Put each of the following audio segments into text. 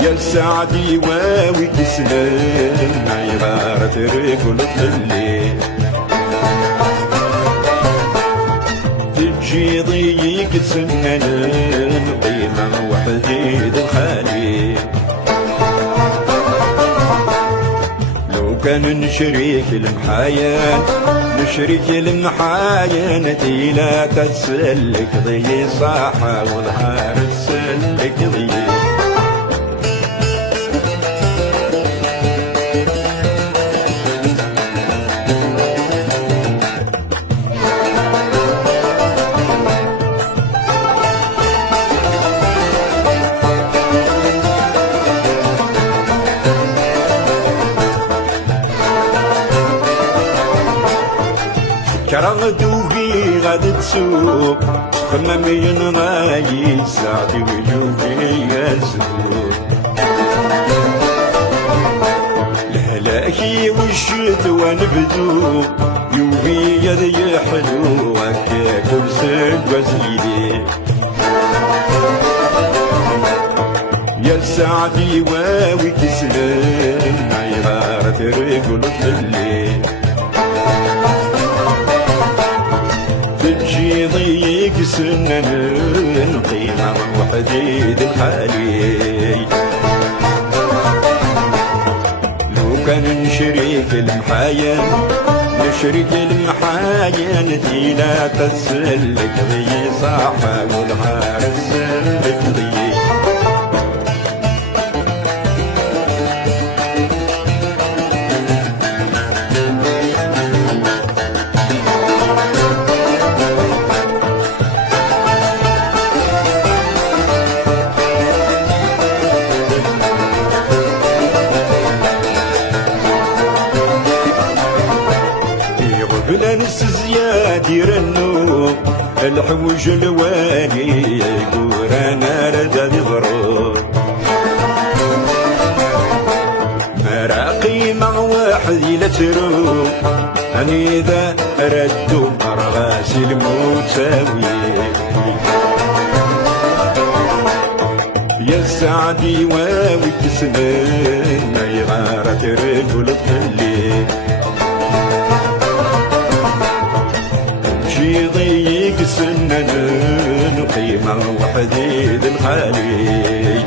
يا سعدي واوي تسلم عبارة رجل الليل تجي ضيق سنن قيمة وحديد الخالي لو كان نشريك المحايان نشريك المحايان لا تسلك ضي صاحة والنهار تسلك ضي كرم دوبي غاد تسوق خمامين راي سعدي وجوبي يسوق لهلاكي وشت ونبدو يوبي يدي حلو هكا كل سد وزيدي يا سعدي واوي تسلم عبارة رجل الليل تجي ضيق سنن قيمة وحديد الخالي لو كان نشريك المحايان نشريك المحايان لا تسلك ضي صاحة والنهار تسلك ضي بلا نس زياد يرنو الحوج الوالي قرانا رد ضرور مراقي مع واحد يلترو أني إذا ردو مرغاسي الموتاوي يا سعدي واوي تسلم عبارة رجل الليل ضيق سنن قيمة وحديد الخالي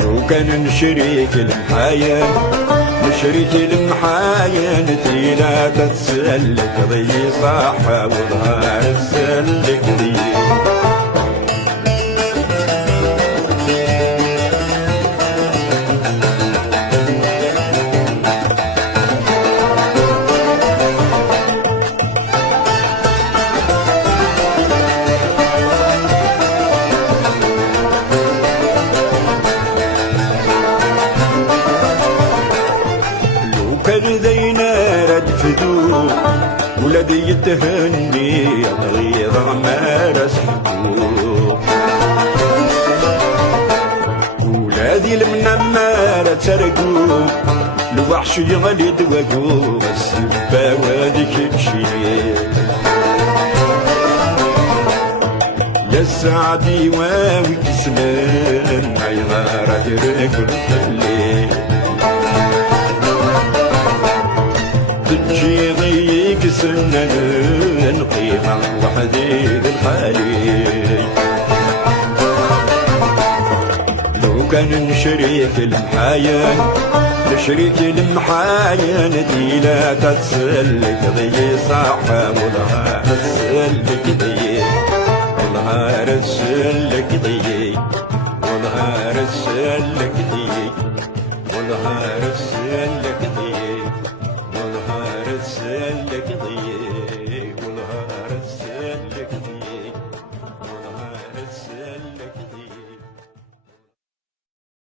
لو كان نشريك المحايان نشريك المحايان لا تتسلك ضي صاحة والنهار تسلك ضي كان دينا رد فدو ولدي يتهني غير ما رسحكو ولادي المنمارة ترقو الوحش يغلي دوقو السبا واديك تشيل يا سعدي واوي تسلم عيغارة رجل الليل تجي ضيق سنن قيمة وحديد الخالي لو كان نشريك المحايان نشريك المحايان لا تتسلك ضي صاحة والنهار تسلك ضي والنهار تسلك ضي والنهار تسلك ضي